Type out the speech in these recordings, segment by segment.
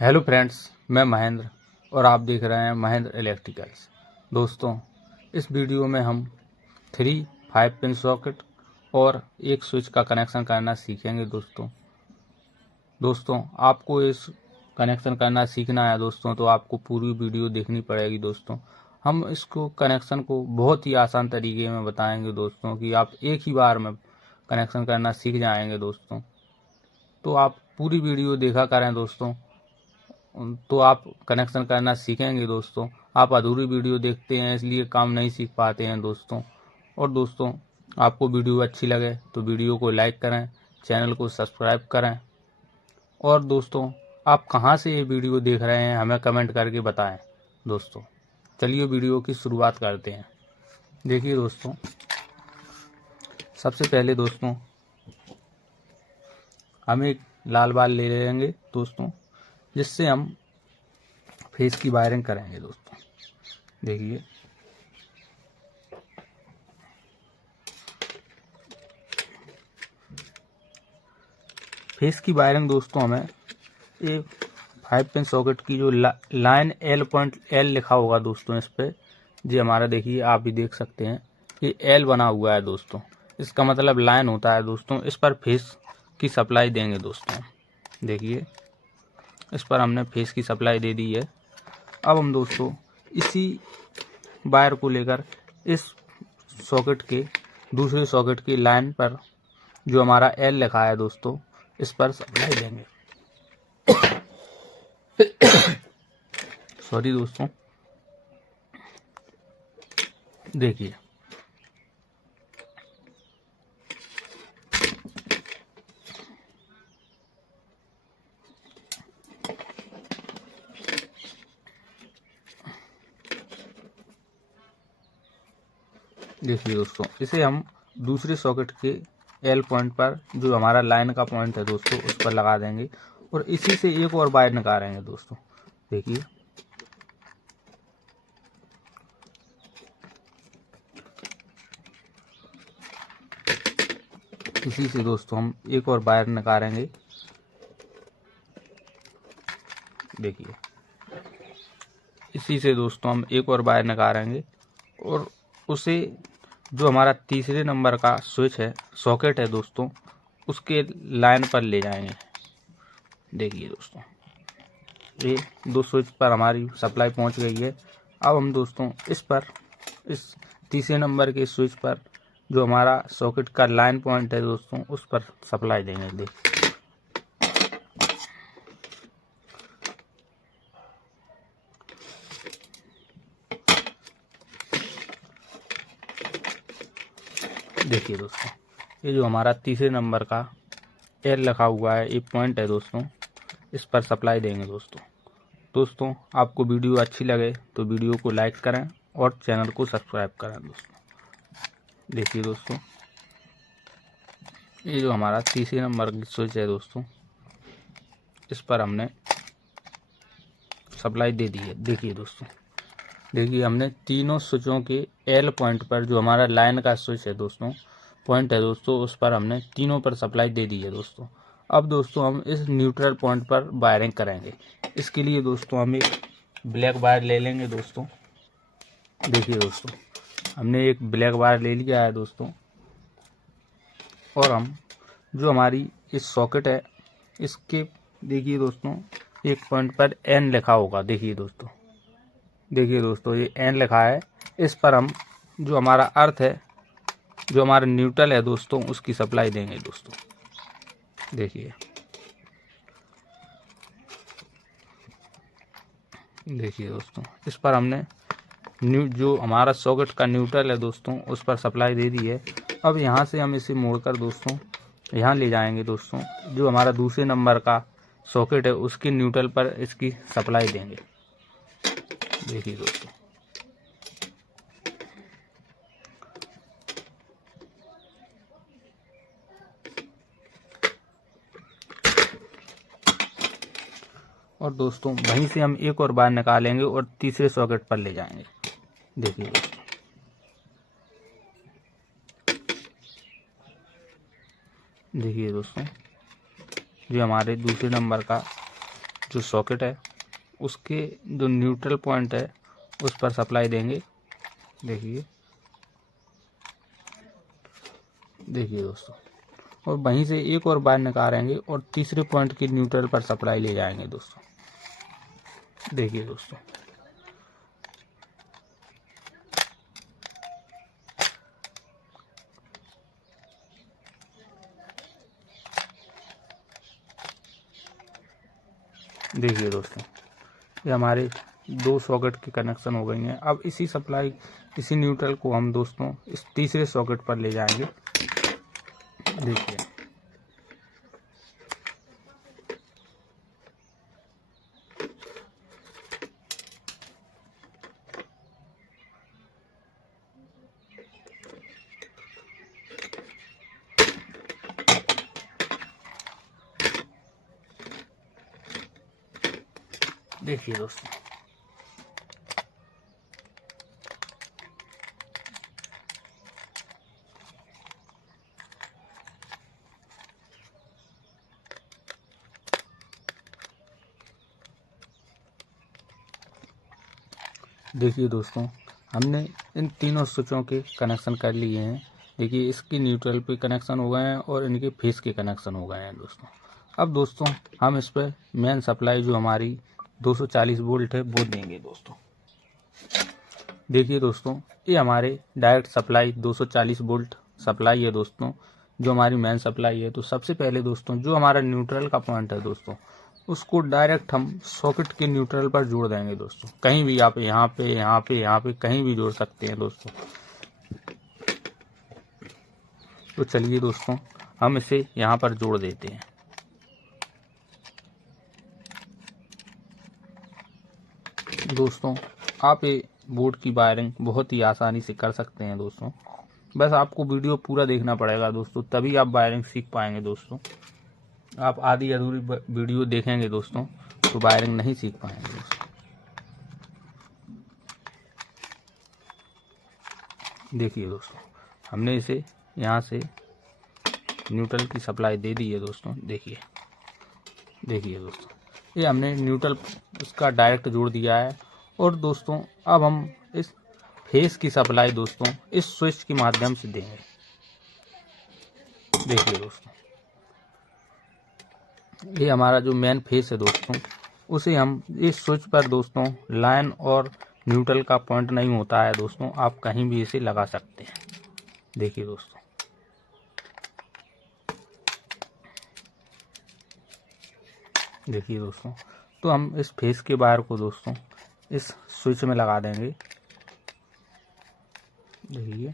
Hello friends, मैं महेंद्र और आप देख रहे हैं महेंद्र इलेक्ट्रिकल्स। दोस्तों, इस वीडियो में हम 3 5 पिन सॉकेट और एक स्विच का कनेक्शन करना सीखेंगे। दोस्तों आपको इस कनेक्शन करना सीखना है दोस्तों, तो आपको पूरी वीडियो देखनी पड़ेगी। दोस्तों हम इसको कनेक्शन को बहुत ही आसान तरीके में बताएंगे दोस्तों, कि आप एक ही बार में कनेक्शन करना सीख जाएंगे दोस्तों। तो आप पूरी वीडियो देखा करें दोस्तों, तो आप कनेक्शन करना सीखेंगे दोस्तों। आप अधूरी वीडियो देखते हैं इसलिए काम नहीं सीख पाते हैं दोस्तों। और दोस्तों आपको वीडियो अच्छी लगे तो वीडियो को लाइक करें, चैनल को सब्सक्राइब करें। और दोस्तों आप कहां से ये वीडियो देख रहे हैं हमें कमेंट करके बताएं दोस्तों। चलिए वीडियो की शुरुआत करते हैं। देखिए दोस्तों, सबसे पहले दोस्तों हम एक लाल बाल ले लेंगे दोस्तों, जिससे हम फेस की वायरिंग करेंगे दोस्तों। देखिए फेस की वायरिंग दोस्तों हमें ये 5 पिन सॉकेट की जो लाइन L लिखा होगा दोस्तों इस पे, जी हमारा देखिए आप भी देख सकते हैं ये L बना हुआ है दोस्तों। इसका मतलब लाइन होता है दोस्तों। इस पर फेस की सप्लाई देंगे दोस्तों। देखिए इस पर हमने फेस की सप्लाई दे दी है। अब हम दोस्तों इसी वायर को लेकर इस सॉकेट के दूसरे सॉकेट की लाइन पर जो हमारा L लिखा है दोस्तों, इस पर सप्लाई देंगे। सॉरी दोस्तों, देखिए दोस्तों इसे हम दूसरे सॉकेट के L पॉइंट पर जो हमारा लाइन का पॉइंट है दोस्तों, उस पर लगा देंगे और इसी से एक और वायर निकालेंगे दोस्तों। देखिए इसी से दोस्तों हम एक और वायर निकालेंगे। देखिए इसी से दोस्तों हम एक और वायर निकालेंगे और उसे जो हमारा तीसरे नंबर का स्विच है, सॉकेट है दोस्तों, उसके लाइन पर ले जाएंगे। देखिए दोस्तों ये 2 स्विच पर हमारी सप्लाई पहुंच गई है। अब हम दोस्तों इस तीसरे नंबर के स्विच पर जो हमारा सॉकेट का लाइन पॉइंट है दोस्तों, उस पर सप्लाई देंगे। देखिए दोस्तों ये जो हमारा तीसरे नंबर का L लिखा हुआ है, ये पॉइंट है दोस्तों, इस पर सप्लाई देंगे दोस्तों आपको वीडियो अच्छी लगे तो वीडियो को लाइक करें और चैनल को सब्सक्राइब करें दोस्तों। देखिए दोस्तों ये जो हमारा तीसरे नंबर की स्विच है दोस्तों, इस पर हमने सप्लाई दे दी है। देखिए दोस्तों, देखिए हमने तीनों स्विचों के L पॉइंट पर जो हमारा लाइन का स्विच है दोस्तों, पॉइंट है दोस्तों, उस पर हमने तीनों पर सप्लाई दे दी है दोस्तों। अब दोस्तों हम इस न्यूट्रल पॉइंट पर वायरिंग करेंगे। इसके लिए दोस्तों हम एक ब्लैक वायर ले लेंगे दोस्तों। देखिए दोस्तों हमने एक ब्लैक वायर ले लिया है दोस्तों, और हम जो हमारी इस सॉकेट है इसके देखिए दोस्तों एक पॉइंट पर N लिखा होगा। देखिए दोस्तों ये N लिखा है। इस पर हम जो हमारा अर्थ है, जो हमारा न्यूट्रल है दोस्तों, उसकी सप्लाई देंगे दोस्तों। देखिए दोस्तों इस पर हमने जो हमारा सॉकेट का न्यूट्रल है दोस्तों, उस पर सप्लाई दे दी है। अब यहाँ से हम इसे मोड़कर दोस्तों यहाँ ले जाएंगे दोस्तों, जो हमारा दूसरे नंबर का सॉकेट है उसके न्यूट्रल पर इसकी सप्लाई देंगे। देखिए दोस्तों और दोस्तों वहीं से हम एक और बार निकालेंगे और तीसरे सॉकेट पर ले जाएंगे। देखिए दोस्तों जो हमारे दूसरे नंबर का जो सॉकेट है उसके जो न्यूट्रल पॉइंट है उस पर सप्लाई देंगे। देखिए दोस्तों, और वहीं से एक और वायर निकालेंगे और तीसरे पॉइंट के न्यूट्रल पर सप्लाई ले जाएंगे दोस्तों। देखिए दोस्तों, ये हमारे 2 सॉकेट के कनेक्शन हो गई हैं। अब इसी न्यूट्रल को हम दोस्तों इस तीसरे सॉकेट पर ले जाएंगे। देखिए दोस्तों, हमने इन तीनों स्विचों के कनेक्शन कर लिए हैं। देखिए, इसकी न्यूट्रल पे कनेक्शन हो गए हैं और इनके फेस के कनेक्शन हो गए हैं दोस्तों। अब दोस्तों हम इस पर मेन सप्लाई जो हमारी 240 वोल्ट है वो देंगे दोस्तों। देखिए दोस्तों, ये हमारे डायरेक्ट सप्लाई 240 वोल्ट सप्लाई है दोस्तों, जो हमारी मेन सप्लाई है। तो सबसे पहले दोस्तों जो हमारा न्यूट्रल का पॉइंट है दोस्तों, उसको डायरेक्ट हम सॉकेट के न्यूट्रल पर जोड़ देंगे दोस्तों। कहीं भी आप यहाँ पे कहीं भी जोड़ सकते हैं दोस्तों। तो चलिए दोस्तों हम इसे यहाँ पर जोड़ देते हैं। दोस्तों आप ये बोर्ड की वायरिंग बहुत ही आसानी से कर सकते हैं दोस्तों। बस आपको वीडियो पूरा देखना पड़ेगा दोस्तों, तभी आप वायरिंग सीख पाएंगे दोस्तों। आप आधी अधूरी वीडियो देखेंगे दोस्तों तो वायरिंग नहीं सीख पाएंगे दोस्तों। देखिए दोस्तों, हमने इसे यहाँ से न्यूट्रल की सप्लाई दे दी है दोस्तों। देखिए दोस्तों, ये हमने न्यूट्रल उसका डायरेक्ट जोड़ दिया है। और दोस्तों अब हम इस फेस की सप्लाई दोस्तों इस स्विच के माध्यम से देंगे। देखिए दोस्तों, ये हमारा जो मेन फेस है दोस्तों, उसे हम इस स्विच पर दोस्तों लाइन और न्यूट्रल का पॉइंट नहीं होता है दोस्तों, आप कहीं भी इसे लगा सकते हैं। देखिए दोस्तों, तो हम इस फेस के वायर को दोस्तों इस स्विच में लगा देंगे। देखिए,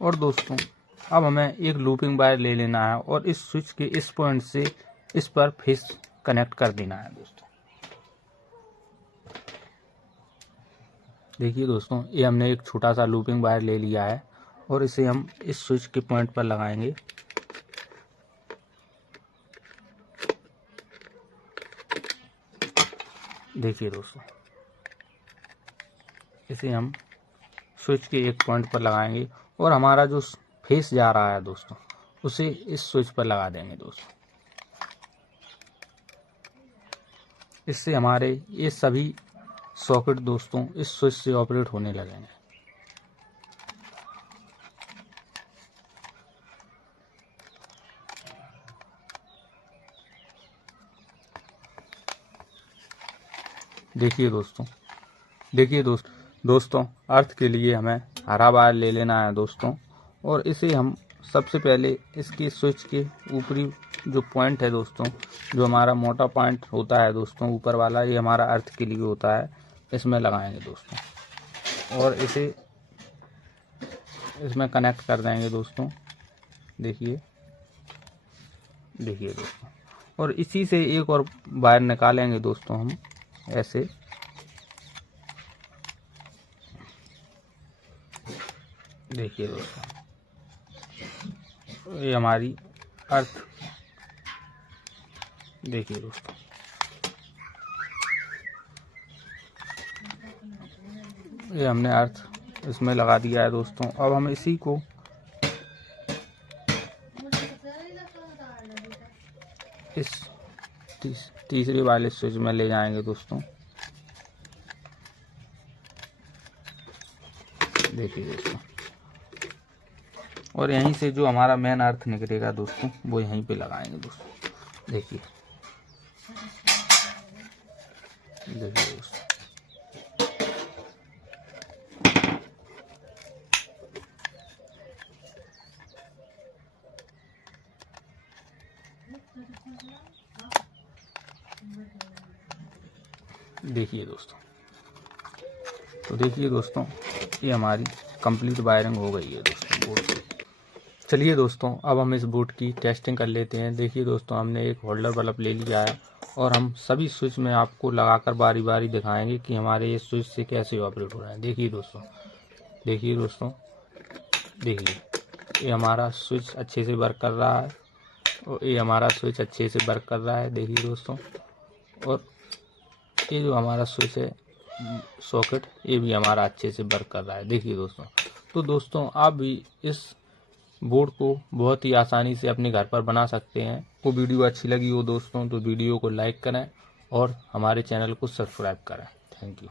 और दोस्तों अब हमें एक लूपिंग वायर ले लेना है और इस स्विच के इस पॉइंट से इस पर फेस कनेक्ट कर देना है दोस्तों। देखिए दोस्तों, ये हमने एक छोटा सा लूपिंग वायर ले लिया है और इसे हम इस स्विच के पॉइंट पर लगाएंगे। देखिए दोस्तों, इसे हम स्विच के एक पॉइंट पर लगाएंगे और हमारा जो फेस जा रहा है दोस्तों उसे इस स्विच पर लगा देंगे दोस्तों। इससे हमारे ये सभी सॉकेट दोस्तों इस स्विच से ऑपरेट होने लगेंगे। देखिए दोस्तों अर्थ के लिए हमें हरा वायर ले लेना है दोस्तों, और इसे हम सबसे पहले इसके स्विच के ऊपरी जो पॉइंट है दोस्तों, जो हमारा मोटा पॉइंट होता है दोस्तों ऊपर वाला, ये हमारा अर्थ के लिए होता है, इसमें लगाएंगे दोस्तों और इसे इसमें कनेक्ट कर देंगे दोस्तों। देखिए दोस्तों, और इसी से एक और वायर निकालेंगे दोस्तों हम ऐसे। देखिए दोस्तों, ये हमारी अर्थ। देखिए दोस्तों, ये हमने अर्थ इसमें लगा दिया है दोस्तों। अब हम इसी को इस तीसरे वाले स्विच में ले जाएंगे दोस्तों। देखिए दोस्तों, और यहीं से जो हमारा मेन अर्थ निकलेगा दोस्तों वो यहीं पे लगाएंगे दोस्तों। देखिए दोस्तों, देखिए दोस्तों, तो देखिए दोस्तों, ये हमारी कंप्लीट वायरिंग हो गई है दोस्तों बोर्ड की। चलिए दोस्तों, अब हम इस बोर्ड की टेस्टिंग कर लेते हैं। देखिए दोस्तों, हमने एक होल्डर बल्ब ले लिया है और हम सभी स्विच में आपको लगाकर बारी बारी दिखाएंगे कि हमारे ये स्विच से कैसे ऑपरेट हो रहे हैं। देखिए दोस्तों, देखिए दोस्तों, देखिए ये हमारा स्विच अच्छे से वर्क कर रहा है और ये हमारा स्विच अच्छे से वर्क कर रहा है। देखिए दोस्तों, और ये जो हमारा स्विच है सॉकेट, ये भी हमारा अच्छे से वर्क कर रहा है। देखिए दोस्तों, तो दोस्तों आप भी इस बोर्ड को बहुत ही आसानी से अपने घर पर बना सकते हैं। तो वीडियो अच्छी लगी हो दोस्तों तो वीडियो को लाइक करें और हमारे चैनल को सब्सक्राइब करें। Thank you.